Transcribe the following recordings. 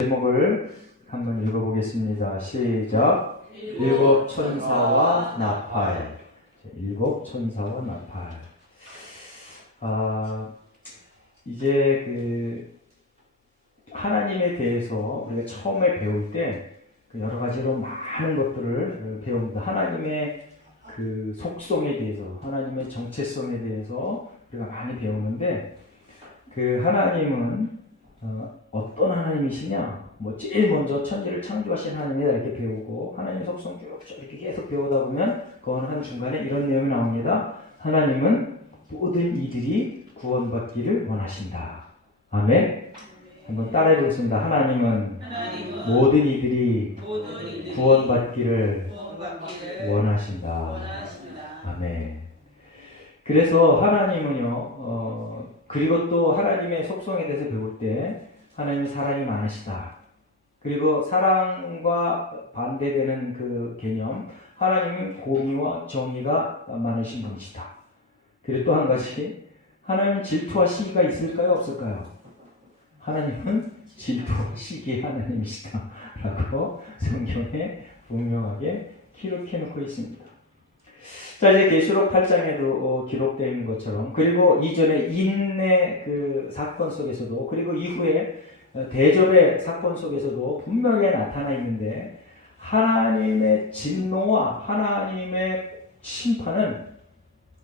제목을 한번 읽어보겠습니다. 시작. 일곱 천사와 나팔. 일곱 천사와 나팔. 이제 하나님에 대해서 우리가 처음에 배울 때 여러 가지로 많은 것들을 배웁니다. 하나님의 속성에 대해서, 하나님의 정체성에 대해서 우리가 많이 배우는데, 하나님은 어떤 하나님이시냐? 제일 먼저 천지를 창조하신 하나님이다 이렇게 배우고, 하나님 속성 쭉 이렇게 계속 배우다 보면 그 한 중간에 이런 내용이 나옵니다. 하나님은 모든 이들이 구원받기를 원하신다. 아멘. 한번 따라해 보겠습니다. 하나님은 모든 이들이 구원받기를 원하신다. 아멘. 그래서 하나님은요, 그리고 또 하나님의 속성에 대해서 배울 때 하나님이 사랑이 많으시다. 그리고 사랑과 반대되는 그 개념, 하나님은 공의와 정의가 많으신 분이시다. 그리고 또 한 가지, 하나님 질투와 시기가 있을까요? 없을까요? 하나님은 질투와 시기의 하나님이시다 라고 성경에 분명하게 기록해 놓고 있습니다. 자, 이제 계시록 8장에도 기록되어 있는 것처럼, 그리고 이전에 인내 사건 속에서도, 그리고 이후에 대접의 사건 속에서도 분명히 나타나 있는데, 하나님의 진노와 하나님의 심판은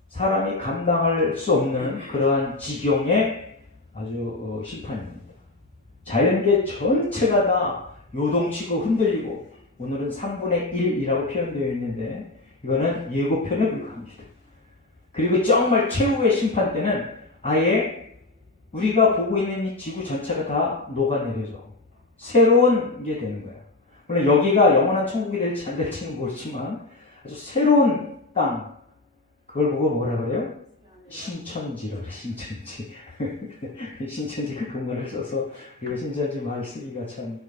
사람이 감당할 수 없는 그러한 지경의 아주 심판입니다. 자연계 전체가 다 요동치고 흔들리고, 오늘은 3분의 1이라고 표현되어 있는데 이거는 예고편에 불과합니다. 그리고 정말 최후의 심판 때는 아예 우리가 보고 있는 이 지구 전체가 다 녹아내려져 새로운 게 되는 거예요. 물론 여기가 영원한 천국이 될지 안 될지는 모르지만 아주 새로운 땅, 그걸 보고 뭐라 그래요? 신천지라고. 신천지. 신천지가 그 말을 써서 우리가 신천지 말 쓰기가 참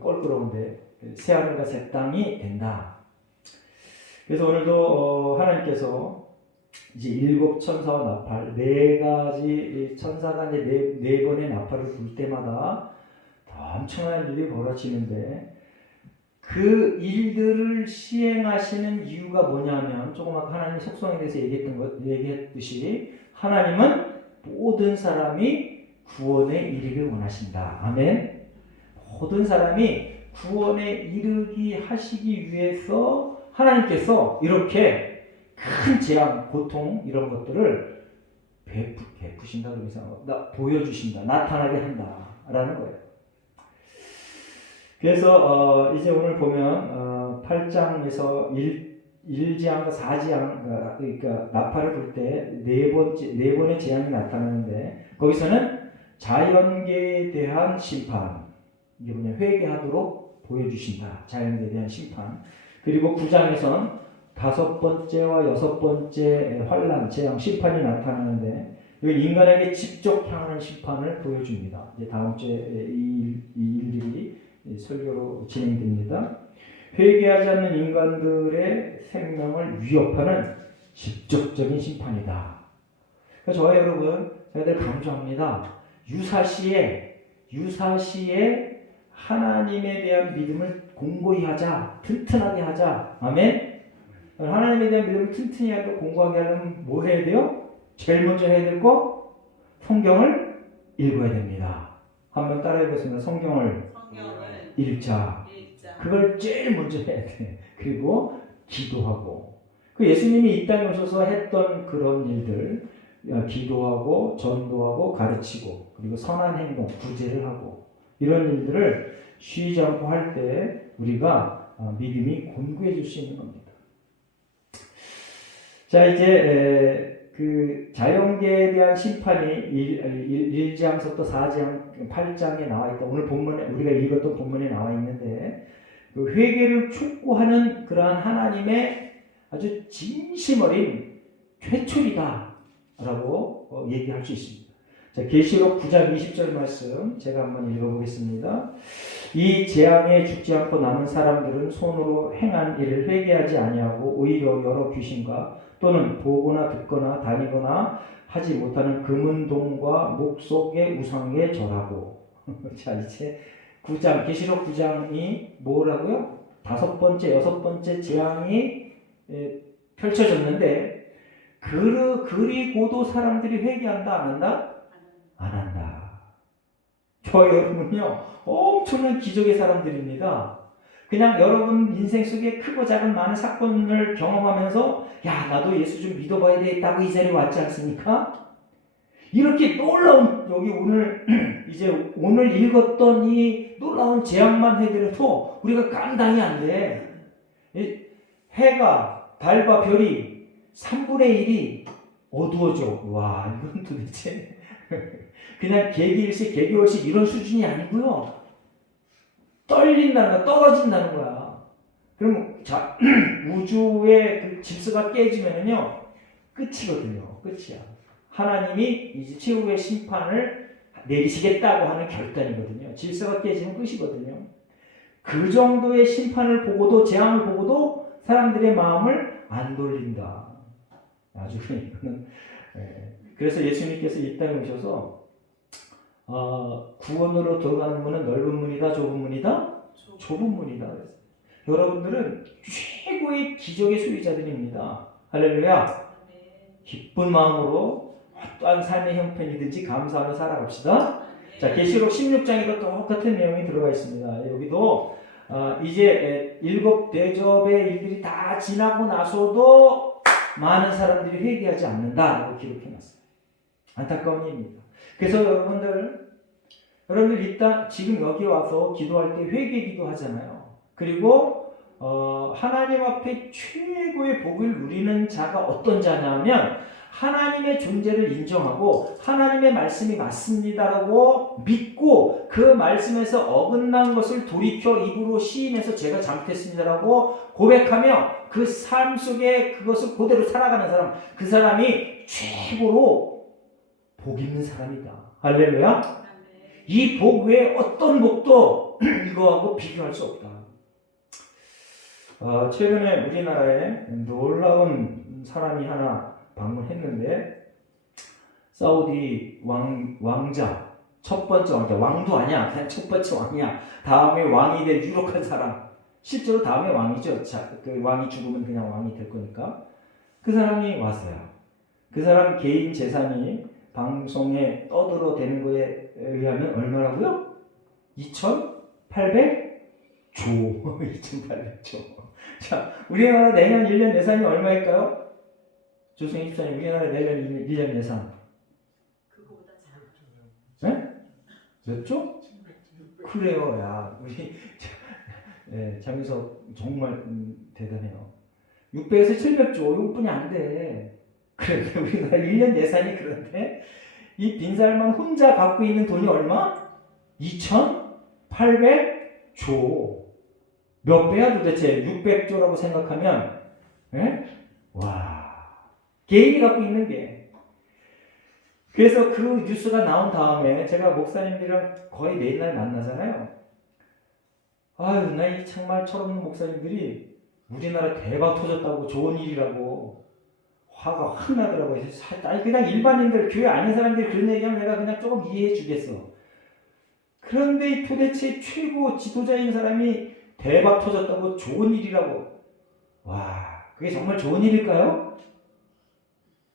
껄끄러운데, 새하늘과 새 땅이 된다. 그래서 오늘도 하나님께서 이제 일곱 천사와 나팔, 네 가지 천사가 이제 네 번의 나팔을 불 때마다 엄청난 일이 벌어지는데, 그 일들을 시행하시는 이유가 뭐냐면, 조금 아까 하나님 속성에 대해서 얘기했듯이 하나님은 모든 사람이 구원에 이르기를 원하신다. 아멘. 모든 사람이 구원에 이르기 하시기 위해서 하나님께서 이렇게 큰 재앙, 고통 이런 것들을 베푸신다, 그래서 보여주신다, 나타나게 한다라는 거예요. 그래서 이제 오늘 보면 8장에서 1재앙과 4재앙, 그러니까 나팔을 불 때 네 번의 재앙이 나타나는데, 거기서는 자연계에 대한 심판, 이게 뭐냐, 회개하도록 보여주신다. 자연계에 대한 심판. 그리고 9장에선 5번째와 6번째 환란, 재앙, 심판이 나타나는데, 이 인간에게 직접 향하는 심판을 보여줍니다. 이제 다음 주에 이 일들이 설교로 진행됩니다. 회개하지 않는 인간들의 생명을 위협하는 직접적인 심판이다. 그래서 저와 여러분, 저희들 강조합니다. 유사시에 하나님에 대한 믿음을 공고히 하자, 튼튼하게 하자. 아멘. 하나님에 대한 믿음을 튼튼히 하고 공고하게 하려면 뭐 해야 돼요? 제일 먼저 해야 될 거, 성경을 읽어야 됩니다. 한번 따라해 보겠습니다. 성경을 읽자. 그걸 제일 먼저 해야 돼. 그리고 기도하고. 예수님이 이 땅에 오셔서 했던 그런 일들, 기도하고 전도하고 가르치고, 그리고 선한 행동, 구제를 하고, 이런 일들을 쉬지 않고 할 때 우리가 믿음이 곤고해질 수 있는 겁니다. 자, 이제 자연계에 대한 심판이 1장부터 4장, 8장에 나와 있다. 오늘 본문에, 우리가 읽었던 본문에 나와 있는데, 회개를 촉구하는 그러한 하나님의 아주 진심 어린 퇴출이다 라고 얘기할 수 있습니다. 자, 계시록 9장 20절 말씀 제가 한번 읽어보겠습니다. 이 재앙에 죽지 않고 남은 사람들은 손으로 행한 일을 회개하지 아니하고 오히려 여러 귀신과 또는 보거나 듣거나 다니거나 하지 못하는 금은동과 목속의 우상에 절하고. 자, 이제 9장, 계시록 9장이 뭐라고요? 5번째, 6번째 재앙이 펼쳐졌는데 그리고도 사람들이 회개한다, 안 한다? 안 한다. 저 여러분은요, 엄청난 기적의 사람들입니다. 그냥 여러분 인생 속에 크고 작은 많은 사건을 경험하면서 야, 나도 예수 좀 믿어봐야 되겠다고 이 자리에 왔지 않습니까? 이렇게 놀라운, 여기 오늘 이제 오늘 읽었던 이 놀라운 재앙만 해드려도 우리가 감당이 안 돼. 해가, 달과 별이 3분의 1이 어두워져. 와, 이건 도대체 그냥 개기일식, 개기월식 이런 수준이 아니고요. 떨린다는 거야, 떨어진다는 거야. 그럼 자, 우주의 그 질서가 깨지면은요, 끝이거든요. 끝이야. 하나님이 이제 최후의 심판을 내리시겠다고 하는 결단이거든요. 질서가 깨지면 끝이거든요. 그 정도의 심판을 보고도, 재앙을 보고도 사람들의 마음을 안 돌린다. 아주 이거는 그래서 예수님께서 이 땅에 오셔서 구원으로 들어가는 문은 넓은 문이다, 좁은 문이다? 좁은 문이다. 여러분들은 최고의 기적의 소유자들입니다. 할렐루야. 기쁜 마음으로 어떠한 삶의 형편이든지 감사하며 살아갑시다. 자, 계시록 16장에도 똑같은 내용이 들어가 있습니다. 여기도 이제 7 대접의 일들이 다 지나고 나서도 많은 사람들이 회개하지 않는다라고 기록해놨어요. 안타까운 일입니다. 그래서 여러분들 일단 지금 여기 와서 기도할 때 회개 기도하잖아요. 그리고 하나님 앞에 최고의 복을 누리는 자가 어떤 자냐면 하나님의 존재를 인정하고 하나님의 말씀이 맞습니다라고 믿고 그 말씀에서 어긋난 것을 돌이켜 입으로 시인해서 제가 잘못했습니다라고 고백하며 그 삶 속에 그것을 그대로 살아가는 사람, 그 사람이 최고로 복 있는 사람이다. 할렐루야. 이 복 외에 어떤 복도 이거하고 비교할 수 없다. 최근에 우리나라에 놀라운 사람이 하나 방문했는데 사우디 왕자, 첫 번째 왕자, 왕도 아니야, 그냥 첫 번째 왕이야. 다음에 왕이 될 유력한 사람, 실제로 다음에 왕이죠. 그 왕이 죽으면 그냥 왕이 될 거니까. 그 사람이 왔어요. 그 사람 개인 재산이 방송에 떠들어대는 거에 의하면 얼마라고요? 2,800조. 2,800조. 자, 우리나라 내년 1년 예산이 얼마일까요? 조승희 집사님, 우리나라 내년 1년 예산. 그거보다 작죠. 네? 몇 조? 그래요. 야, 우리 장유석 정말 대단해요. 600에서 700조, 이것뿐이 안 돼. 그런데 우리나라 1년 예산이 그런데 이 빈살만 혼자 갖고 있는 돈이 얼마? 2,800조. 몇 배야 도대체? 600조라고 생각하면 와, 개인이 갖고 있는 게. 그래서 그 뉴스가 나온 다음에 제가 목사님들이랑 거의 매일날 만나잖아요. 아유, 나 이 정말 철없는 목사님들이 우리나라 대박 터졌다고, 좋은 일이라고 화가 확 나더라고요. 아니, 그냥 일반인들, 교회 아닌 사람들이 그런 얘기하면 내가 그냥 조금 이해해 주겠어. 그런데 도대체 최고 지도자인 사람이 대박 터졌다고, 좋은 일이라고. 와, 그게 정말 좋은 일일까요?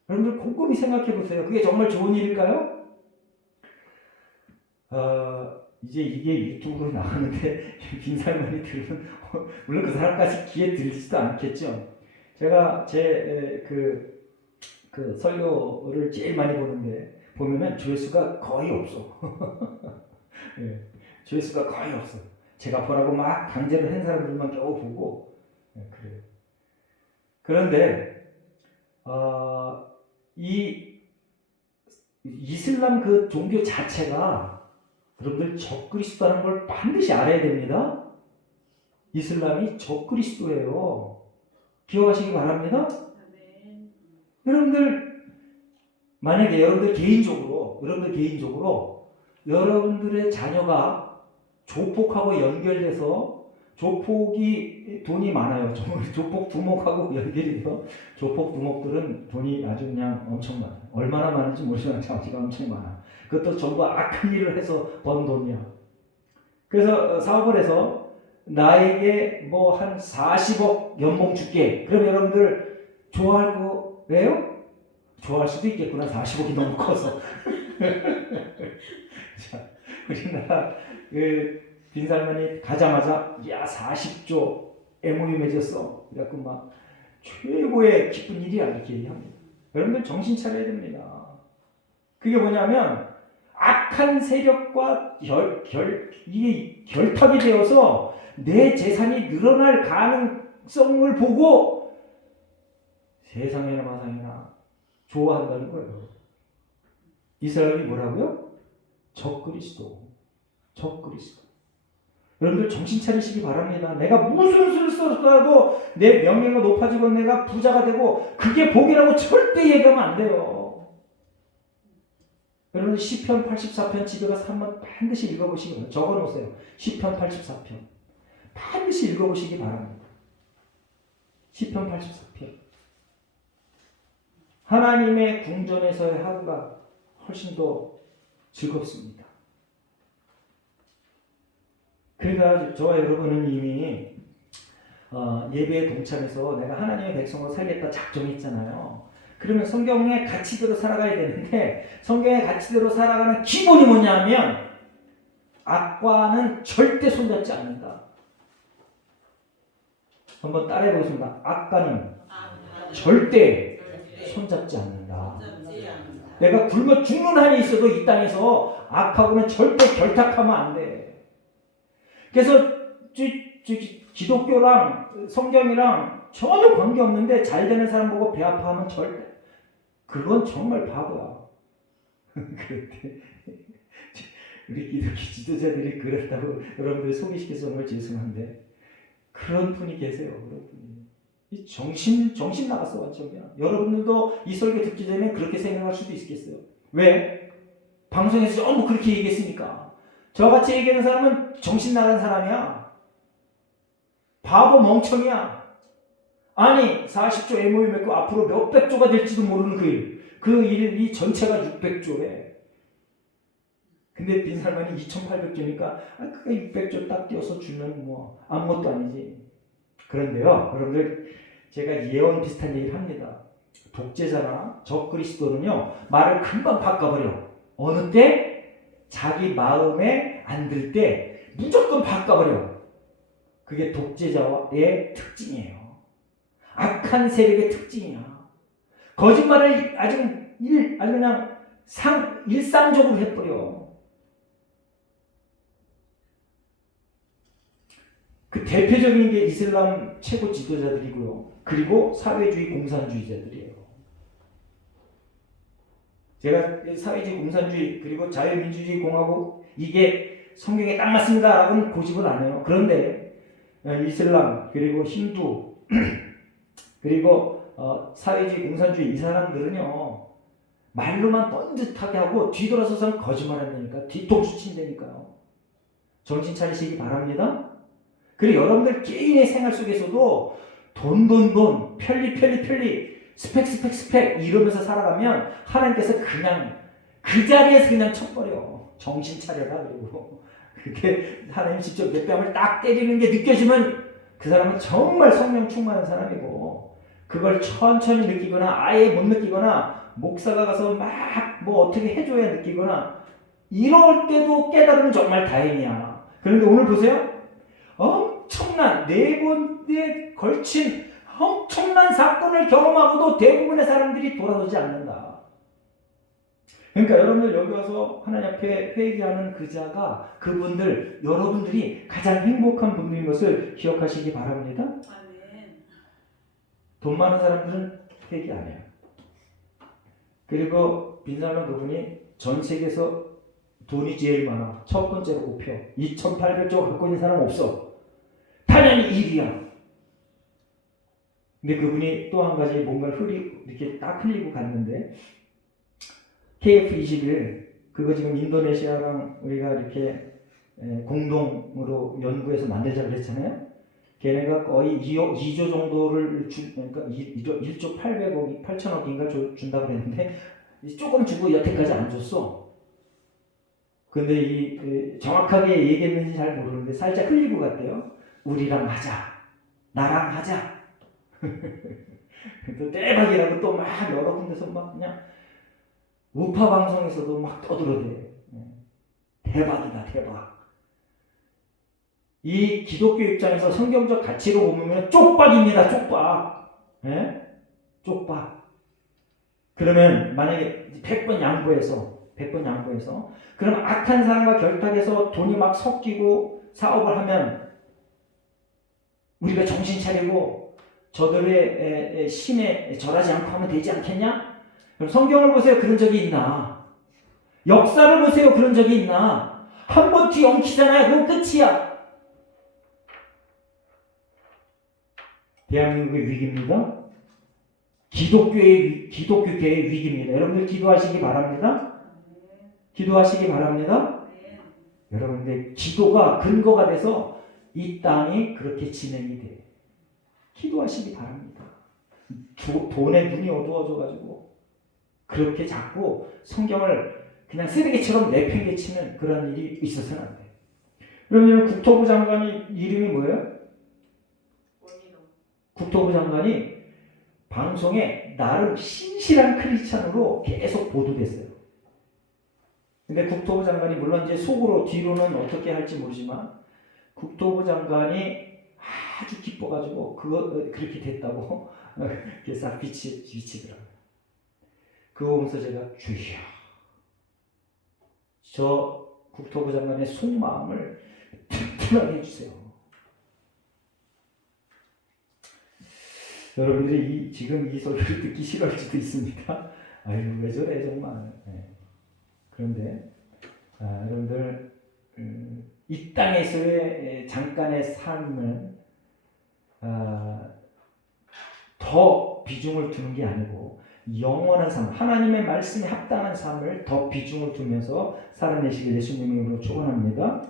여러분들 곰곰이 생각해 보세요. 그게 정말 좋은 일일까요? 이제 이게 유튜브로 나가는데 빈살만이 들으면 물론 그 사람까지 귀에 들리지도 않겠죠. 제가 제 그 설교를 제일 많이 보는데 보면은 조회수가 거의 없어. 예, 조회수가 거의 없어. 제가 보라고 막 강제로 한 사람들만 겨우 보고 그래요. 그런데 이 이슬람 그 종교 자체가 여러분들 적그리스도라는 걸 반드시 알아야 됩니다. 이슬람이 적그리스도예요. 기억하시기 바랍니다. 여러분들 만약에 여러분들 개인적으로 여러분들의 자녀가 조폭하고 연결돼서 조폭이 돈이 많아요. 조폭 두목하고 연결이 돼서 조폭 두목들은 돈이 아주 그냥 엄청 많아요. 얼마나 많은지 모르지만 자기가 엄청 많아. 그것도 전부 악한 일을 해서 번 돈이야. 그래서 사업을 해서 나에게 뭐 한 40억 연봉 줄게. 그럼 여러분들 좋아할 거예요? 좋아할 수도 있겠구나. 40억이 너무 커서. 자, 우리나라 그 빈살만이 가자마자 야 40조 MOU 맺었어. 그래갖고 막 최고의 기쁜 일이야 이렇게 얘기합니다. 여러분들 정신 차려야 됩니다. 그게 뭐냐면 악한 세력과 이게 결탁이 되어서 내 재산이 늘어날 가능성을 보고 세상에나 마상에나 좋아한다는 거예요. 이 사람이 뭐라고요? 적그리스도. 여러분들 정신 차리시기 바랍니다. 내가 무슨 수를 써서라도 내 명예가 높아지고 내가 부자가 되고 그게 복이라고 절대 얘기하면 안 돼요. 여러분 시편 84편 집에 가서 한번 반드시 읽어보시기 바랍니다. 적어놓으세요. 시편 84편 반드시 읽어보시기 바랍니다. 시편 84편 하나님의 궁전에서의 하루가 훨씬 더 즐겁습니다. 그러니까 저와 여러분은 이미 예배에 동참해서 내가 하나님의 백성으로 살겠다 작정했잖아요. 그러면 성경의 가치대로 살아가야 되는데 성경의 가치대로 살아가는 기본이 뭐냐면 악과는 절대 손잡지 않는다. 한번 따라해 보겠습니다. 악과는 절대 손잡지 않는다. 내가 굶어 죽는 한이 있어도 이 땅에서 악하고는 절대 결탁하면 안 돼. 그래서 기독교랑 성경이랑 전혀 관계없는데 잘 되는 사람 보고 배 아파하면 절대 그건 정말 바보야. 그런데 우리 기독교 지도자들이 그렇다고 여러분들 소개시켜서 정말 죄송한데 그런 분이 계세요. 그런 분이 정신 나갔어 완전이야. 여러분들도 이 설교 듣기 전에 그렇게 생각할 수도 있겠어요. 왜? 방송에서 전부 그렇게 얘기했으니까. 저같이 얘기하는 사람은 정신 나간 사람이야. 바보 멍청이야. 아니 40조 MOU 맺고 앞으로 몇백 조가 될지도 모르는 그 일이 전체가 600조래. 근데 빈살만이 2800조니까 그게 600조 딱 띄어서 주면 뭐 아무것도 아니지. 그런데요 여러분들 제가 예언 비슷한 얘기를 합니다. 독재자나 적그리스도는요 말을 금방 바꿔버려. 어느 때? 자기 마음에 안 들 때 무조건 바꿔버려. 그게 독재자의 특징이에요. 악한 세력의 특징이야. 거짓말을 아주 그냥 일상적으로 해버려. 그 대표적인 게 이슬람 최고 지도자들이고요. 그리고 사회주의 공산주의자들이에요. 제가 사회주의 공산주의 그리고 자유민주주의 공화국 이게 성경에 딱 맞습니다 라고는 고집을 안 해요. 그런데 이슬람 그리고 힌두 그리고 사회주의 공산주의 이 사람들은요 말로만 뻔듯하게 하고 뒤돌아서서는 거짓말한다니까. 뒤통수 친다니까요. 정신 차리시기 바랍니다. 그리고 여러분들 개인의 생활 속에서도 돈 편리 스펙 이러면서 살아가면 하나님께서 그냥 그 자리에서 그냥 쳐버려. 정신 차려라. 그리고 그렇게 하나님 직접 내 뺨을 딱 때리는 게 느껴지면 그 사람은 정말 성령 충만한 사람이고 그걸 천천히 느끼거나 아예 못 느끼거나 목사가 가서 막 뭐 어떻게 해줘야 느끼거나 이럴 때도 깨달으면 정말 다행이야. 그런데 오늘 보세요. 엄청난 4번에 걸친 엄청난 사건을 경험하고도 대부분의 사람들이 돌아서지 않는다. 그러니까 여러분들 여기 와서 하나님 앞에 회개하는 그 자가 그분들 여러분들이 가장 행복한 분들인 것을 기억하시기 바랍니다. 아멘. 돈 많은 사람들은 회개 안 해요. 그리고 빈살만 그분이 전 세계에서 돈이 제일 많아. 첫 번째로 꼽혀. 2800조 갖고 있는 사람 없어. 당연히 1위야. 근데 그분이 또 한 가지 뭔가를 이렇게 딱 흘리고 갔는데 KF21 그거 지금 인도네시아랑 우리가 이렇게 공동으로 연구해서 만들자고 그랬잖아요. 걔네가 거의 2조 정도를 그러니까 1조 800천억인가 준다고 그랬는데 조금 주고 여태까지 안 줬어. 근데 정확하게 얘기했는지 잘 모르는데 살짝 흘리고 갔대요. 우리랑 하자. 나랑 하자. 또 대박이라고 또 막 여러 군데서 막 그냥 우파 방송에서도 막 떠들어대요. 대박이다, 대박. 이 기독교 입장에서 성경적 가치로 보면 쪽박입니다, 쪽박. 예? 쪽박. 그러면 만약에 100번 양보해서 그럼 악한 사람과 결탁해서 돈이 막 섞이고 사업을 하면 우리가 정신 차리고 저들의 신에 절하지 않고 하면 되지 않겠냐? 그럼 성경을 보세요. 그런 적이 있나? 역사를 보세요. 그런 적이 있나? 한 번 뒤엉키잖아요. 그럼 끝이야. 대한민국의 위기입니다. 기독교계의 위기입니다. 여러분들 기도하시기 바랍니다. 기도하시기 바랍니다. 여러분들 기도가 근거가 돼서 이 땅이 그렇게 진행이 돼. 기도하시기 바랍니다. 돈에 눈이 어두워져가지고 그렇게 자꾸 성경을 그냥 쓰레기처럼 내팽개치는 그런 일이 있어서는 안 돼. 여러분 국토부 장관이 이름이 뭐예요? 국토부 장관이 방송에 나름 신실한 크리스찬으로 계속 보도됐어요. 근데 국토부 장관이 물론 이제 속으로 뒤로는 어떻게 할지 모르지만 국토부 장관이 아주 기뻐가지고 그렇게 됐다고 이렇게 싹 비치더라고요. 그거 보면서 제가 주여, 저 국토부 장관의 속마음을 튼튼하게 해주세요. 여러분들이 지금 이 소리를 듣기 싫어할 수도 있습니다. 아유, 왜 저래 정말. 네. 그런데 여러분들 이 땅에서의 잠깐의 삶을 더 비중을 두는 게 아니고 영원한 삶, 하나님의 말씀에 합당한 삶을 더 비중을 두면서 살아내시길 예수님의 이름으로 축원합니다.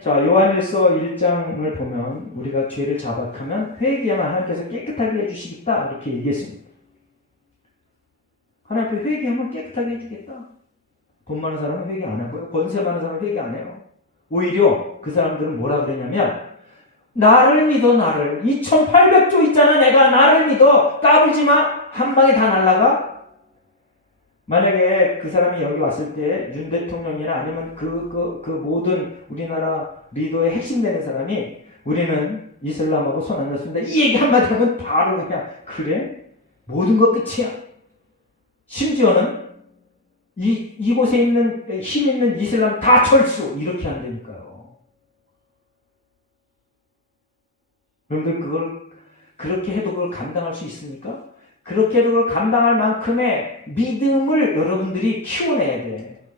자, 요한일서 1장을 보면 우리가 죄를 자박하면 회개하면 하나님께서 깨끗하게 해주시겠다 이렇게 얘기했습니다. 하나님 회개하면 깨끗하게 해주겠다. 돈 많은 사람은 회개 안 하고요. 권세 많은 사람은 회개 안 해요. 오히려 그 사람들은 뭐라 그러냐면 나를 믿어. 나를 2800조 있잖아. 내가 나를 믿어. 까불지 마. 한 방에 다 날라가. 만약에 그 사람이 여기 왔을 때 윤 대통령이나 아니면 그 모든 우리나라 리더의 핵심 되는 사람이 우리는 이슬람하고 손 안 놨습니다. 이 얘기 한마디 하면 바로 그냥 그래? 모든 거 끝이야. 심지어는 이곳에 있는 힘 있는 이슬람 다 철수 이렇게 한다니까요. 그런데 그걸 그렇게 해도 그걸 감당할 수 있습니까? 그렇게 해도 그걸 감당할 만큼의 믿음을 여러분들이 키워내야 돼.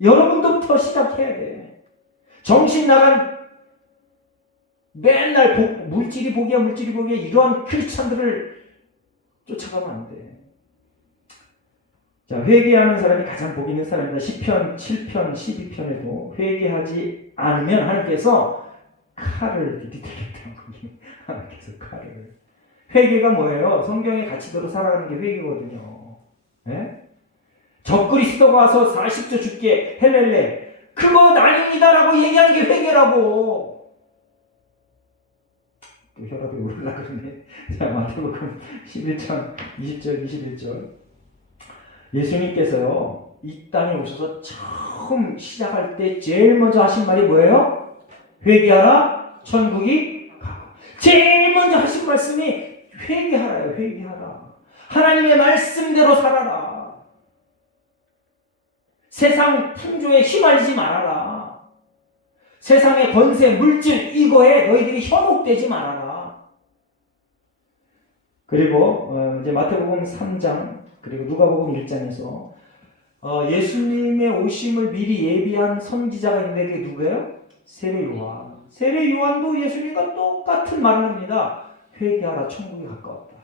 여러분들부터 시작해야 돼. 정신 나간 맨날 물질이 복이야 이런 크리스찬들을 쫓아가면 안 돼. 자, 회개하는 사람이 가장 복 있는 사람입니다. 10편, 7편, 12편에도 회개하지 않으면 하나님께서 칼을 디디겠다는 거예요. 하나님께서 칼을. 회개가 뭐예요? 성경의 가치대로 살아가는 게 회개거든요. 네? 적그리스도가 와서 40조 죽게 헬렐레 그것 아닙니다라고 얘기하는 게 회개라고. 또 혈압이 오르려고 그러네. 자, 마태복음 11장 20절 21절 예수님께서요 이 땅에 오셔서 처음 시작할 때 제일 먼저 하신 말이 뭐예요? 회개하라 천국이 가고. 제일 먼저 하신 말씀이 회개하라요. 회개하라. 하나님의 말씀대로 살아라. 세상 풍조에 휘말리지 말아라. 세상의 권세, 물질 이거에 너희들이 현혹되지 말아라. 그리고 이제 마태복음 3장 그리고 누가복음 1장에서 예수님의 오심을 미리 예비한 선지자가 있는데 그게 누구예요? 세례 요한. 세례 요한도 예수님과 똑같은 말을 합니다. 회개하라 천국이 가까웠다.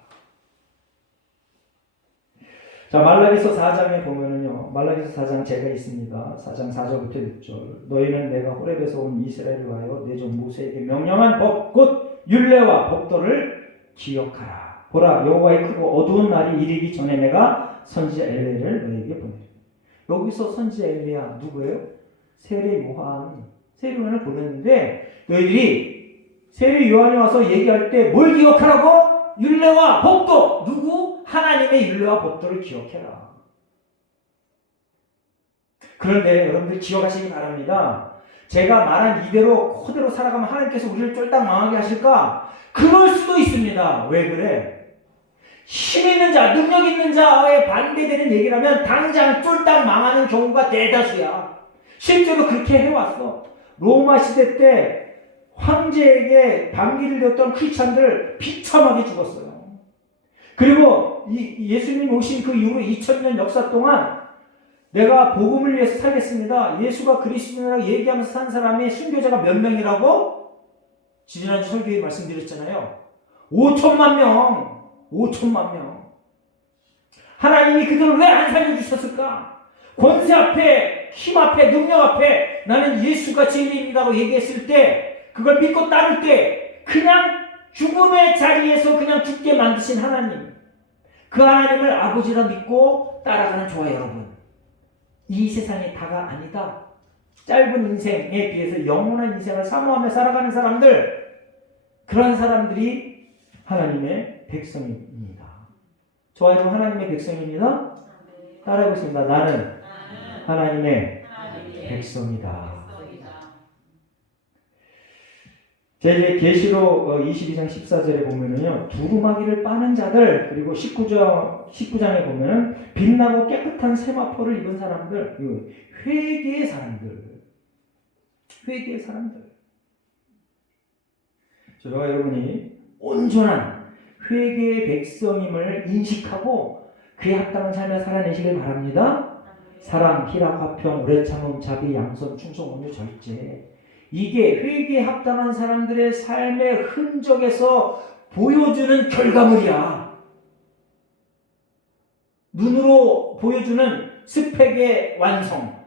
자, 말라기서 4장에 보면은요. 말라기서 4장 제가 있습니다. 4장 4절부터 6절. 너희는 내가 호렙에서 온 이스라엘을 위하여 내 종 모세에게 명령한 법 곧 율례와 법도를 기억하라. 보라 여호와의 크고 어두운 날이 이르기 전에 내가 선지자 엘리야를 너희에게 보내리라. 여기서 선지자 엘리야 누구예요? 세례 요한을 보냈는데 너희들이 세례 요한이 와서 얘기할 때 뭘 기억하라고? 율례와 법도. 누구? 하나님의 율례와 법도를 기억해라. 그런데 여러분들 기억하시기 바랍니다. 제가 말한 이대로 그대로 살아가면 하나님께서 우리를 쫄딱 망하게 하실까? 그럴 수도 있습니다. 왜 그래? 힘 있는 자, 능력 있는 자에 반대되는 얘기를 하면 당장 쫄딱 망하는 경우가 대다수야. 실제로 그렇게 해왔어. 로마 시대 때 황제에게 반기를 줬던 크리스찬들 비참하게 죽었어요. 그리고 예수님 오신 그 이후로 2000년 역사 동안 내가 복음을 위해서 살겠습니다. 예수가 그리스도라고 얘기하면서 산 사람이 순교자가 몇 명이라고? 지난주 설교에 말씀드렸잖아요. 5천만 명. 5천만 명. 하나님이 그들을 왜 안 살려주셨을까? 권세 앞에, 힘 앞에, 능력 앞에 나는 예수가 진리입니다고 얘기했을 때, 그걸 믿고 따를 때 그냥 죽음의 자리에서 그냥 죽게 만드신 하나님, 그 하나님을 아버지라 믿고 따라가는 저와 여러분, 이 세상이 다가 아니다. 짧은 인생에 비해서 영원한 인생을 사모하며 살아가는 사람들, 그런 사람들이 하나님의 백성입니다. 저와 여러분 하나님의 백성입니다. 따라해보겠습니다. 나는 하나님의 백성이다. 제 계시록 22장 14절에 보면은요, 두루마기를 빠는 자들, 그리고 19장에 보면은 빛나고 깨끗한 세마포를 입은 사람들, 회개의 사람들. 저와 여러분이 온전한 회개의 백성임을 인식하고 그에 합당한 삶을 살아내시길 바랍니다. 사랑, 희락, 화평, 오래 참음, 자비, 양선, 충성, 온유, 절제. 이게 회개에 합당한 사람들의 삶의 흔적에서 보여주는 결과물이야. 눈으로 보여주는 스펙의 완성,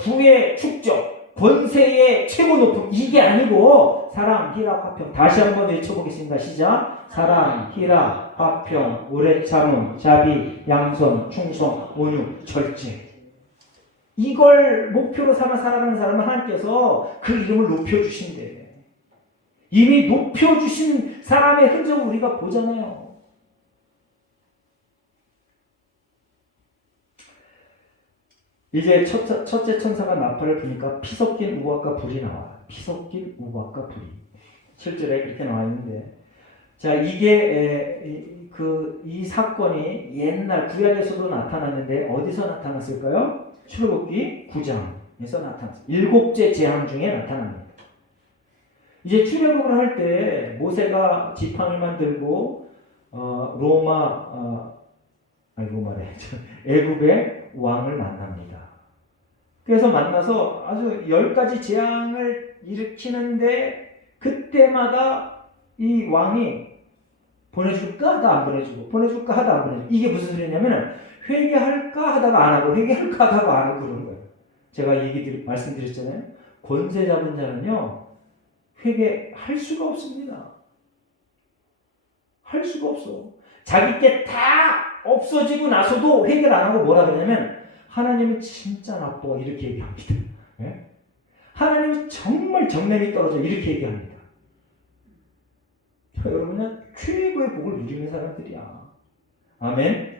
부의 축적, 권세의 최고 높음, 이게 아니고 사랑, 희락, 화평. 다시 한번 외쳐보겠습니다. 시작. 사랑, 희락, 화평, 오래 참음, 자비, 양선, 충성, 온유, 절제. 이걸 목표로 삼아 살아가는 사람은 하나님께서 그 이름을 높여주신대. 이미 높여주신 사람의 흔적을 우리가 보잖아요. 이제 첫째 천사가 나팔을 부니까 피 섞인 우박과 불이 나와. 피 섞인 우박과 불이. 7절에 그렇게 나와 있는데, 자, 이게 이 사건이 옛날 구약에서도 나타났는데 어디서 나타났을까요? 출애굽기 9장에서 나타났어요. 7째 재앙 중에 나타납니다. 이제 출애굽을 할 때 모세가 지팡이만 들고 애굽의 왕을 만납니다. 그래서 만나서 아주 10가지 재앙을 일으키는데 그때마다 이 왕이 보내줄까 하다 안 보내주고, 보내줄까 하다 안 보내주고. 이게 무슨 소리냐면은 회개할까 하다가 안 하고, 회개할까 하다가 안 하고 그러는 거예요. 제가 말씀드렸잖아요. 권세 잡은 자는요, 회개할 수가 없습니다. 할 수가 없어. 자기 게 다 없어지고 나서도 회개를 안 하고 뭐라 그러냐면, 하나님은 진짜 나빠, 이렇게 얘기합니다. 네? 하나님은 정말 정념이 떨어져, 이렇게 얘기합니다. 여러분은 최고의 복을 누리는 사람들이야. 아멘.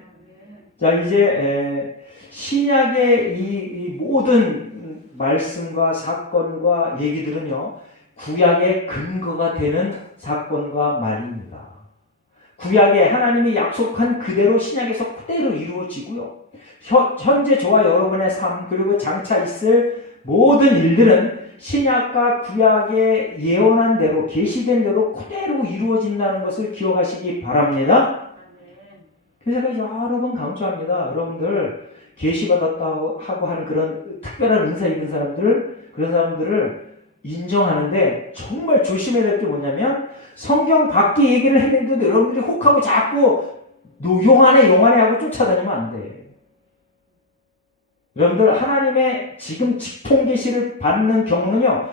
자, 이제 신약의 이 모든 말씀과 사건과 얘기들은요, 구약의 근거가 되는 사건과 말입니다. 구약에 하나님이 약속한 그대로 신약에서 그대로 이루어지고요. 현재 저와 여러분의 삶, 그리고 장차 있을 모든 일들은 신약과 구약에 예언한 대로, 계시된 대로 그대로 이루어진다는 것을 기억하시기 바랍니다. 그래서 제가 여러 번 강조합니다. 여러분들 계시받았다고 하고 하는 그런 특별한 은사 있는 사람들, 그런 사람들을 인정하는데 정말 조심해야 될 게 뭐냐면, 성경 밖에 얘기를 했는데도 여러분들이 혹하고 자꾸 용하네 하고 쫓아다니면 안 돼. 여러분들 하나님의 지금 직통 계시를 받는 경우는요,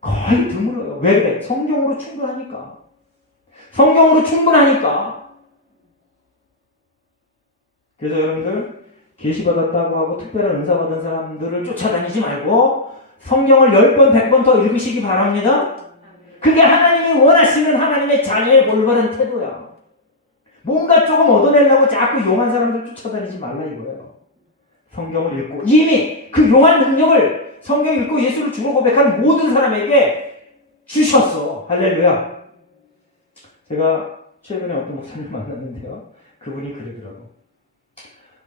거의 드물어요. 왜 그래? 성경으로 충분하니까. 그래서 여러분들 계시 받았다고 하고 특별한 은사 받은 사람들을 쫓아다니지 말고 성경을 10번, 100번 더 읽으시기 바랍니다. 그게 하나님이 원하시는 하나님의 자녀의 올바른 태도야. 뭔가 조금 얻어내려고 자꾸 용한 사람들 쫓아다니지 말라 이거예요. 성경을 읽고 이미 그 용한 능력을 성경 읽고 예수를 주로 고백한 모든 사람에게 주셨어. 할렐루야. 제가 최근에 어떤 목사님 만났는데요. 그분이 그러더라고.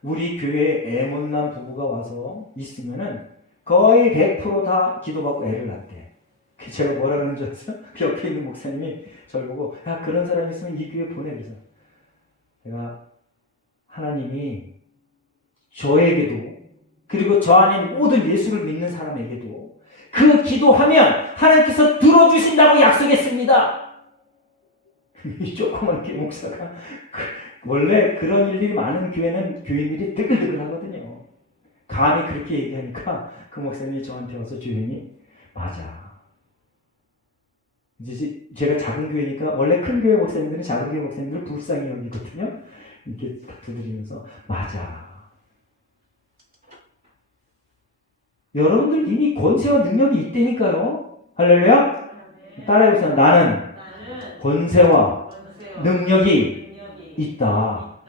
우리 교회에 애못난 부부가 와서 있으면은 거의 100%다 기도받고 애를 낳대. 제가 뭐라 그러는 줄 알았어요? 그 옆에 있는 목사님이 저를 보고 야 그런 사람 있으면 이 교회 보내 그래서 제가 하나님이 저에게도 그리고 저 안에 모든 예수를 믿는 사람에게도 그 기도하면 하나님께서 들어주신다고 약속했습니다. 이 조그만 교회 목사가 원래 그런 일들이 많은 교회는 교인들이 뜨글뜨글 하거든요. 감히 그렇게 얘기하니까 그 목사님이 저한테 와서 주인이 맞아. 이제 제가 작은 교회니까 원래 큰 교회 목사님들은 작은 교회 목사님들을 불쌍히 여기거든요. 이렇게 두드리면서 맞아. 여러분들 이미 권세와 능력이 있다니까요. 할렐루야. 따라해보세요. 나는 권세와 능력이 있다.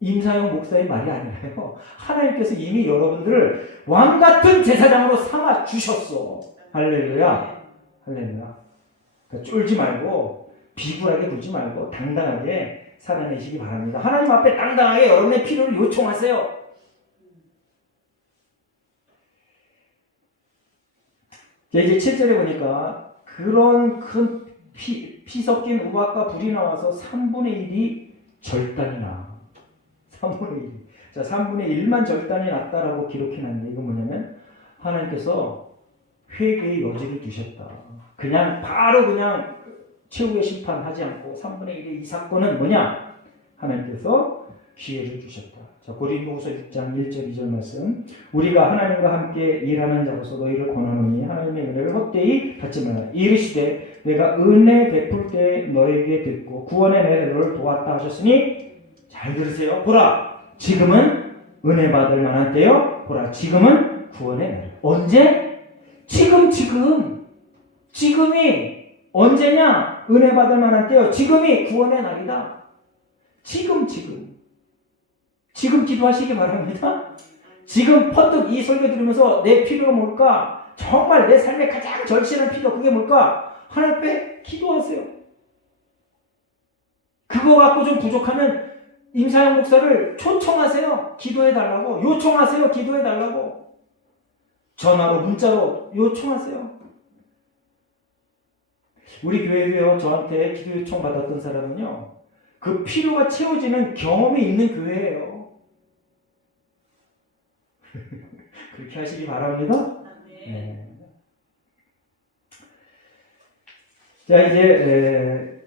임사영 목사의 말이 아니라요. 하나님께서 이미 여러분들을 왕같은 제사장으로 삼아 주셨어. 할렐루야. 할렐루야. 그러니까 쫄지 말고 비굴하게 굴지 말고 당당하게 살아내시기 바랍니다. 하나님 앞에 당당하게 여러분의 필요를 요청하세요. 이제 7절에 보니까 그런 큰 피 섞인 우박과 불이 나와서 3분의 1이 절단이 나. 3분의 1. 자, 3분의 1만 절단이 났다라고 기록해놨는데 이건 뭐냐면 하나님께서 회개의 여지를 두셨다. 그냥 바로 그냥 최후의 심판하지 않고 3분의 1의 이 사건은 뭐냐? 하나님께서 기회를 주셨다. 자, 고린도후서 6장 1절 2절 말씀. 우리가 하나님과 함께 일하는 자로서 너희를 권하노니 하나님의 은혜를 헛되이 받지 말라. 이르시되 내가 은혜 베풀 때 너에게 듣고 구원의 날에 너를 도왔다 하셨으니 잘 들으세요. 보라 지금은 은혜 받을 만한 때요. 보라 지금은 구원의 날. 언제? 지금이 언제냐? 은혜 받을 만한 때요. 지금이 구원의 날이다. 지금 기도하시기 바랍니다. 지금 퍼뜩 이 설교 들으면서 내 필요가 뭘까? 정말 내 삶에 가장 절실한 필요 그게 뭘까? 하나님 앞에 기도하세요. 그거 갖고 좀 부족하면 임사영 목사를 초청하세요. 기도해달라고. 요청하세요. 기도해달라고. 전화로 문자로 요청하세요. 우리 교회에요 저한테 기도 요청 받았던 사람은요. 그 필요가 채워지는 경험이 있는 교회예요. 그렇게 하시기 바랍니다. 네. 자 이제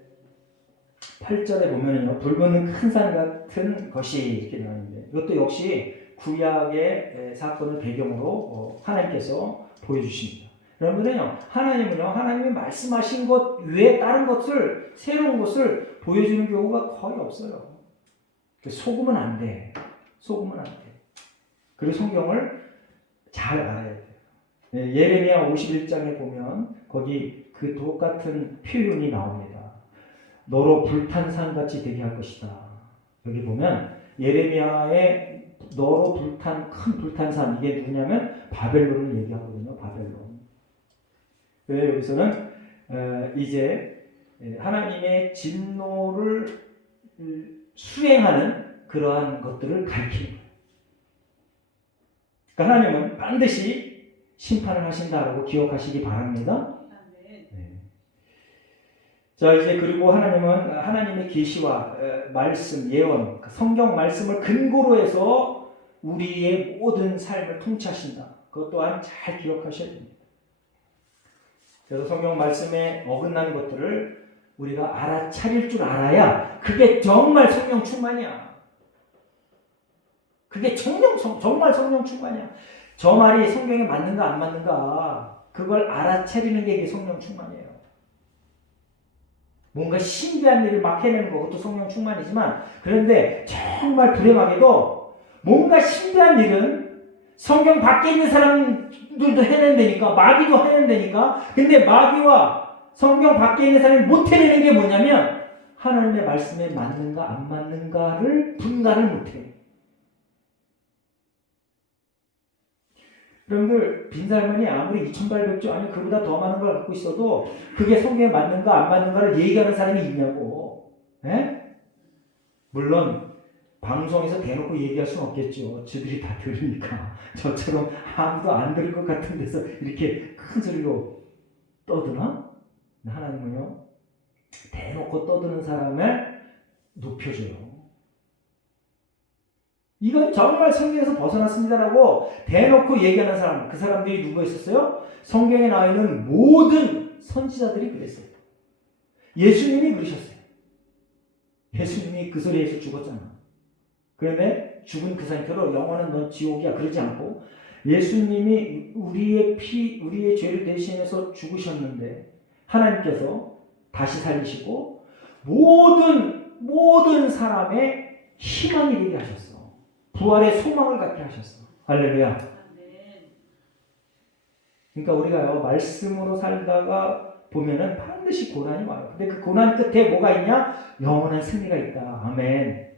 8절에 보면요 붉은 큰 산 같은 것이 이렇게 나오는데 이것도 역시 구약의 사건을 배경으로 하나님께서 보여주십니다. 여러분들은요 하나님이 말씀하신 것 외에 다른 것을 새로운 것을 보여주는 경우가 거의 없어요. 속으면 안 돼. 그리고 성경을 잘 알아야 돼요. 예레미야 51장에 보면 거기 그 똑같은 표현이 나옵니다. 너로 불탄 산같이 되게 할 것이다. 여기 보면 예레미야의 너로 큰 불탄 산 이게 누구냐면 바벨론을 얘기하거든요. 바벨론. 왜 여기서는 이제 하나님의 진노를 수행하는 그러한 것들을 가리키는 거예요. 그러니까 하나님은 반드시 심판을 하신다라고 기억하시기 바랍니다. 자 이제 그리고 하나님은 하나님의 계시와 말씀, 예언, 성경 말씀을 근거로 해서 우리의 모든 삶을 통치하신다. 그것 또한 잘 기억하셔야 됩니다. 그래서 성경 말씀에 어긋난 것들을 우리가 알아차릴 줄 알아야 그게 정말 성령 충만이야. 그게 정말 성령 충만이야. 저 말이 성경에 맞는가 안 맞는가 그걸 알아차리는 게 이게 성령 충만이에요. 뭔가 신비한 일을 막 해내는 것도 성령 충만이지만 그런데 정말 불행하게도 뭔가 신비한 일은 성경 밖에 있는 사람들도 해낸다니까. 마귀도 해낸다니까. 근데 마귀와 성경 밖에 있는 사람이 못 해내는 게 뭐냐면 하나님의 말씀에 맞는가 안 맞는가를 분간을 못해. 여러분들 빈살만이 아무리 2800조 아니 그보다 더 많은 걸 갖고 있어도 그게 성경에 맞는가 안 맞는가를 얘기하는 사람이 있냐고. 에? 물론 방송에서 대놓고 얘기할 수는 없겠죠. 저들이 다 들으니까. 저처럼 아무도 안 들을 것 같은 데서 이렇게 큰 소리로 떠드나? 하나님은요 대놓고 떠드는 사람을 높여줘요. 이건 정말 성경에서 벗어났습니다라고 대놓고 얘기하는 사람, 그 사람들이 누가 있었어요? 성경에 나와 있는 모든 선지자들이 그랬어요. 예수님이 그러셨어요. 예수님이 그 소리에서 죽었잖아. 그런데 죽은 그 상태로 영원한 넌 지옥이야 그러지 않고 예수님이 우리의 죄를 대신해서 죽으셨는데 하나님께서 다시 살리시고 모든 사람의 희망이 되게 하셨어. 부활의 소망을 갖게 하셨어. 할렐루야. 그러니까 우리가요 말씀으로 살다가 보면은 반드시 고난이 와요. 근데 그 고난 끝에 뭐가 있냐? 영원한 승리가 있다. 아멘.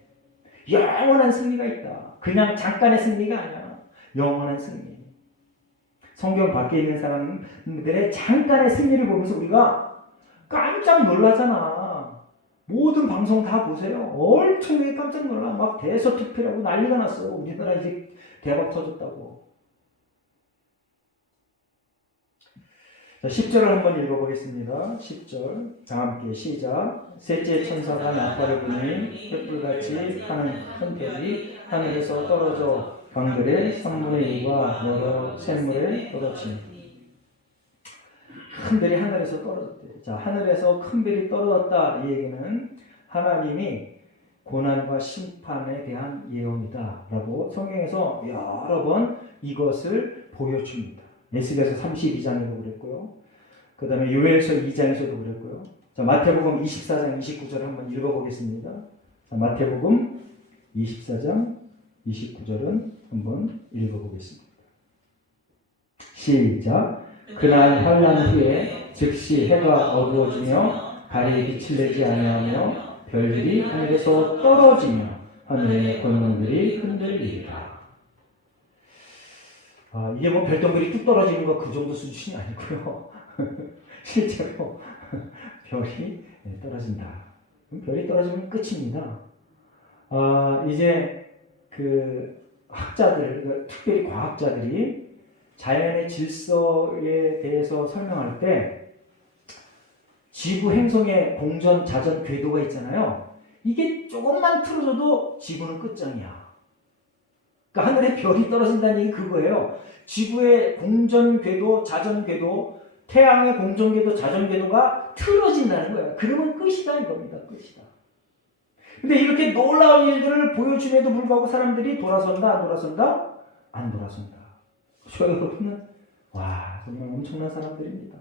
영원한 승리가 있다. 그냥 잠깐의 승리가 아니야. 영원한 승리. 성경 밖에 있는 사람들의 잠깐의 승리를 보면서 우리가 깜짝 놀라잖아. 모든 방송 다 보세요. 엄청나게 깜짝 놀라. 막 대서특필하고 난리가 났어. 우리나라 이제 대박 터졌다고. 자, 10절을 한번 읽어보겠습니다. 10절 다 함께 시작. 셋째 천사가 나팔을 부니 횃불같이 하는 큰 별이 하늘에서 떨어져 강들의 3분의 2가 여러 샘물에 떨어지니 큰 별이 하늘에서 떨어졌대. 자, 하늘에서 큰 별이 떨어졌다. 이 얘기는 하나님이 고난과 심판에 대한 예언이다 라고 성경에서 여러 번 이것을 보여줍니다. 에스겔서 32장에도 그랬고요. 그 다음에 요엘서 2장에서도 그랬고요. 자, 마태복음 24장 29절 한번 읽어보겠습니다. 자, 마태복음 24장 29절은 한번 읽어보겠습니다. 시작. 그날 환난 후에 즉시 해가 어두워지며 달이 빛을 내지 아니하며 별들이 하늘에서 떨어지며 하늘의 권능들이 흔들리리라. 이게 뭐 별똥별이 뚝 떨어지는 거 그 정도 수준이 아니고요. 실제로 별이 떨어진다. 별이 떨어지면 끝입니다. 이제 그 학자들, 특별히 과학자들이 자연의 질서에 대해서 설명할 때 지구 행성의 공전, 자전, 궤도가 있잖아요. 이게 조금만 틀어져도 지구는 끝장이야. 그러니까 하늘에 별이 떨어진다는 얘기 그거예요. 지구의 공전 궤도, 자전 궤도, 태양의 공전 궤도, 자전 궤도가 틀어진다는 거예요. 그러면 끝이다 이겁니다. 끝이다. 근데 이렇게 놀라운 일들을 보여줌에도 불구하고 사람들이 돌아선다, 안 돌아선다? 안 돌아선다. 저 여러분은 와 정말 엄청난 사람들입니다.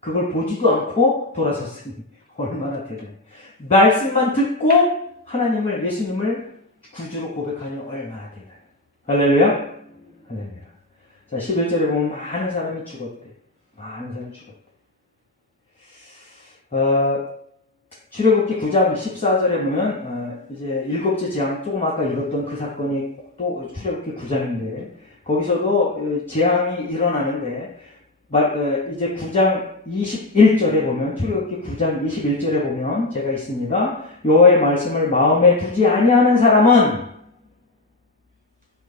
그걸 보지도 않고 돌아섰으니 얼마나 대단해. 말씀만 듣고 하나님을, 예수님을 구주로 고백하니 얼마나 대단해. 할렐루야? 할렐루야. 자, 11절에 보면 많은 사람이 죽었대. 많은 사람이 죽었대. 출애굽기 9장 14절에 보면 이제 일곱째 재앙, 조금 아까 읽었던 그 사건이 또 출애굽기 9장인데 거기서도 재앙이 일어나는데 이제 9장 21절에 보면, 출애굽기 9장 21절에 보면 제가 있습니다. 여호와의 말씀을 마음에 두지 아니하는 사람은,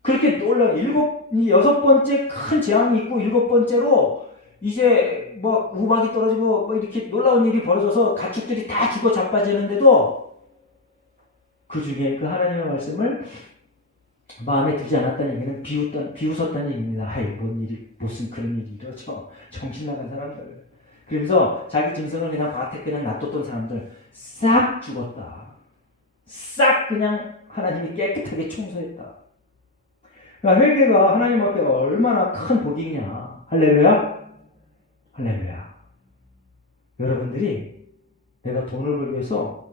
그렇게 놀라운 여섯 번째 큰 재앙이 있고 일곱 번째로 이제 뭐 우박이 떨어지고 뭐 이렇게 놀라운 일이 벌어져서 가축들이 다 죽어 자빠지는데도 그 중에 그 하나님의 말씀을 마음에 두지 않았다는 얘기는 비웃었다는 얘기입니다. 아이, 뭔 일이, 무슨 그런 일이 이러죠. 정신 나간 사람들. 그러면서 자기 짐승을 그냥 밭에 그냥 놔뒀던 사람들 싹 죽었다. 싹 그냥 하나님이 깨끗하게 청소했다. 그러니까 회개가 하나님 앞에 얼마나 큰 복이냐. 할렐루야? 할렐루야. 여러분들이 내가 돈을 벌기 위해서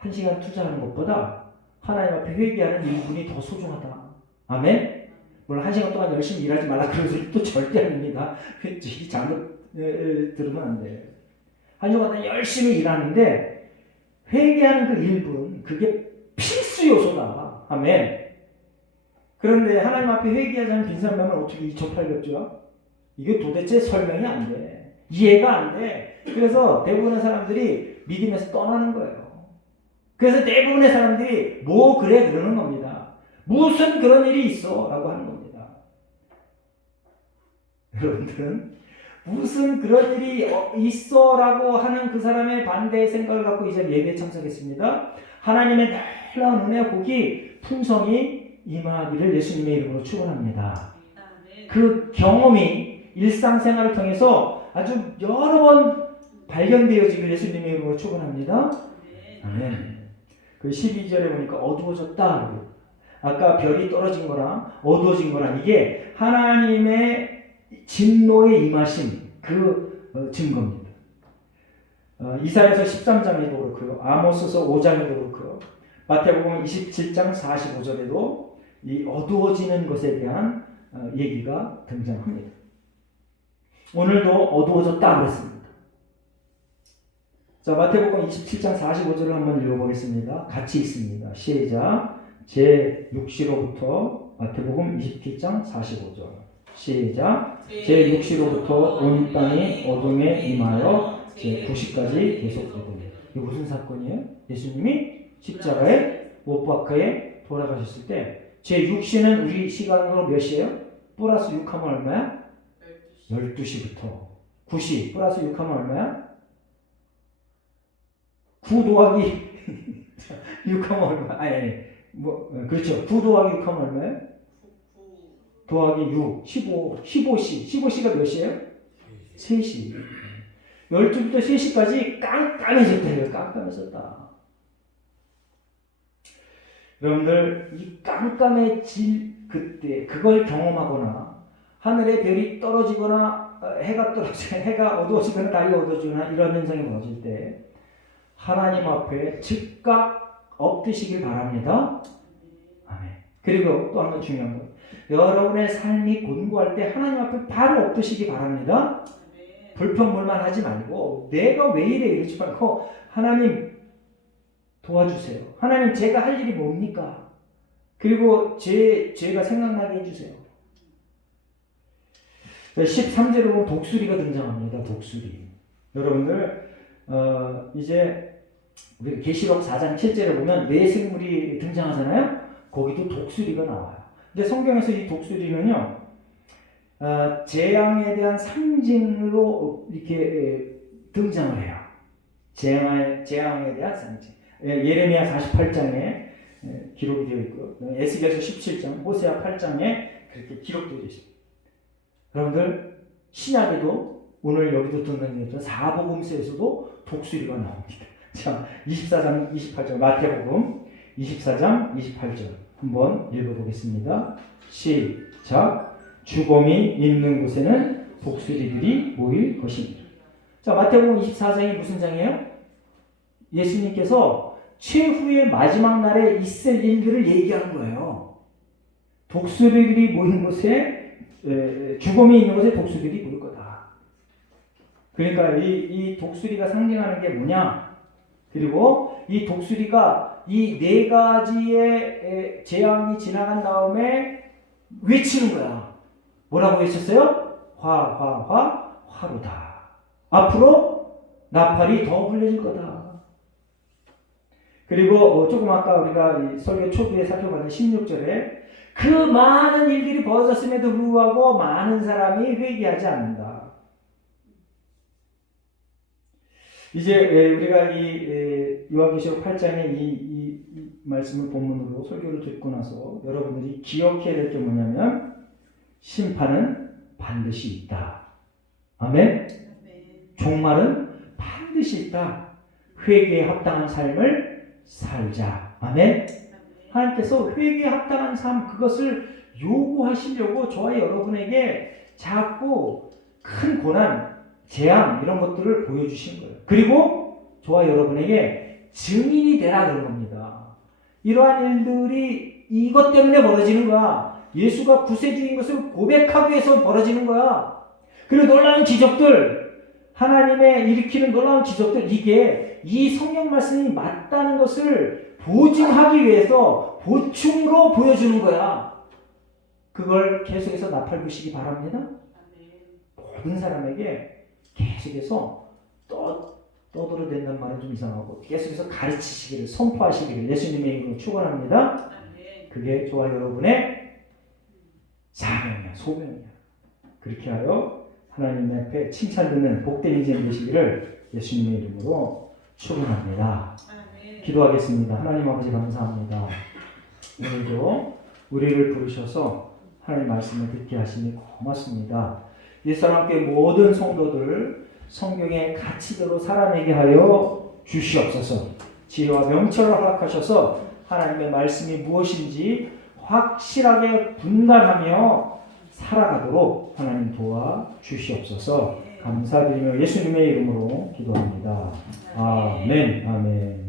1시간 투자하는 것보다 하나님 앞에 회개하는 1분이 더 소중하다. 아멘? 물론 1시간 동안 열심히 일하지 말라 그런 소리도 절대 아닙니다. 이 잘못 들으면 안 돼요. 1시간 동안 열심히 일하는데 회개하는 그 1분 그게 필수 요소다. 아멘. 그런데 하나님 앞에 회개하지 않은 빈산명은 어떻게 2,800조야? 이게 도대체 설명이 안 돼. 이해가 안 돼. 그래서 대부분의 사람들이 믿음에서 떠나는 거예요. 그래서 대부분의 사람들이 뭐 그래 그러는 겁니다. 무슨 그런 일이 있어? 라고 하는 겁니다. 여러분들은 무슨 그런 일이 있어? 라고 하는 그 사람의 반대의 생각을 갖고 이제 예배에 참석했습니다. 하나님의 놀라운 은혜와 복이 풍성히 임하기를 예수님의 이름으로 축원합니다. 그 경험이 일상생활을 통해서 아주 여러 번 발견되어지길 예수님의 이름으로 축원합니다. 아멘. 그 12절에 보니까 어두워졌다. 아까 별이 떨어진 거랑 어두워진 거랑 이게 하나님의 진노에 임하신 그 증거입니다. 이사야서 13장에도 그렇고요. 아모스서 5장에도 그렇고요. 마태복음 27장 45절에도 이 어두워지는 것에 대한 얘기가 등장합니다. 오늘도 어두워졌다 그랬습니다. 자, 마태복음 27장 45절을 한번 읽어보겠습니다. 같이 읽습니다. 시작. 제6시로부터 마태복음 27장 45절 시작. 제6시로부터 온 땅이 어둠에 임하여 제9시까지 계속되더니. 이게 무슨 사건이에요? 예수님이 십자가에 못 박혀에 돌아가셨을 때 제6시는 우리 시간으로 몇 시예요? 플러스 6하면 얼마야? 12시부터 9시 플러스 6하면 얼마야? 9 더하기 6하면 얼마? 아니 그렇죠. 9 더하기 6하면 얼마예요? 더하기 6 15시 15시가 몇 시예요? 3시 12시부터 3시까지 깜깜해졌다. 깜깜해졌다. 여러분들 이 깜깜해질 그때 그걸 경험하거나 하늘에 별이 떨어지거나 해가 어두워지거나 달이 어두워지거나 이런 현상이 벌어질 때 하나님 앞에 즉각 엎드시길 바랍니다. 아멘. 그리고 또 한 번 중요한 것, 여러분의 삶이 곤고할 때 하나님 앞에 바로 엎드시기 바랍니다. 불평불만하지 말고 내가 왜 이래 이러지 말고 하나님 도와주세요. 하나님 제가 할 일이 뭡니까? 그리고 죄가 생각나게 해주세요. 13절에 보면 독수리가 등장합니다. 독수리. 여러분들 이제 우리 계시록 4장 7절에 보면 네 생물이 등장하잖아요. 거기도 독수리가 나와요. 근데 성경에서 이 독수리는요, 재앙에 대한 상징으로 이렇게 등장을 해요. 재앙에 대한 상징. 예레미야 48장에 기록이 되어 있고, 에스겔서 17장, 호세아 8장에 그렇게 기록되어 있습니다. 여러분들 신약에도 오늘 여기도 등장했던 사복음서에서도 독수리가 나옵니다. 자, 24장 28절 마태복음 24장 28절 한번 읽어보겠습니다. 시작. 주범이 있는 곳에는 독수리들이 모일 것입니다. 자, 마태복음 24장이 무슨 장이에요? 예수님께서 최후의 마지막 날에 있을 일들을 얘기하는 거예요. 독수리들이 모인 곳에 주범이 있는 곳에 독수리들이 모일 거다. 그러니까 이 독수리가 상징하는 게 뭐냐? 그리고 이 독수리가 이 네 가지의 재앙이 지나간 다음에 외치는 거야. 뭐라고 외쳤어요? 화로다. 앞으로 나팔이 더 불려질 거다. 그리고 조금 아까 우리가 설교 초기에 살펴봤던 16절에 그 많은 일들이 벌어졌음에도 불구하고 많은 사람이 회개하지 않는다. 이제 우리가 이 요한계시록 8장의 이 말씀을 본문으로 설교를 듣고 나서 여러분들이 기억해야 될 게 뭐냐면 심판은 반드시 있다. 아멘. 종말은 반드시 있다. 회개에 합당한 삶을 살자. 아멘. 하나님께서 회개에 합당한 삶, 그것을 요구하시려고 저와 여러분에게 자꾸 큰 고난, 재앙 이런 것들을 보여주신 거예요. 그리고 저와 여러분에게 증인이 되라 그런 겁니다. 이러한 일들이 이것 때문에 벌어지는 거야. 예수가 구세주인 것을 고백하기 위해서 벌어지는 거야. 그리고 놀라운 기적들, 하나님의 일으키는 놀라운 기적들, 이게 이 성경 말씀이 맞다는 것을 보증하기 위해서 보충으로 보여주는 거야. 그걸 계속해서 나팔부시기 바랍니다. 모든 사람에게 계속해서 떠들어댄단 말은 좀 이상하고 계속해서 가르치시기를, 선포하시기를 예수님의 이름으로 축원합니다. 그게 저와 여러분의 사명이야, 소명이야. 그렇게 하여 하나님 앞에 칭찬 듣는 복된 인생 되시기를 예수님의 이름으로 축원합니다. 기도하겠습니다. 하나님 아버지 감사합니다. 오늘도 우리를 부르셔서 하나님 말씀을 듣게 하시니 고맙습니다. 옛사람께 모든 성도들 성경의 가치대로 살아내게 하여 주시옵소서. 지혜와 명철을 허락하셔서 하나님의 말씀이 무엇인지 확실하게 분간하며 살아가도록 하나님 도와 주시옵소서. 감사드리며 예수님의 이름으로 기도합니다. 아멘. 아멘.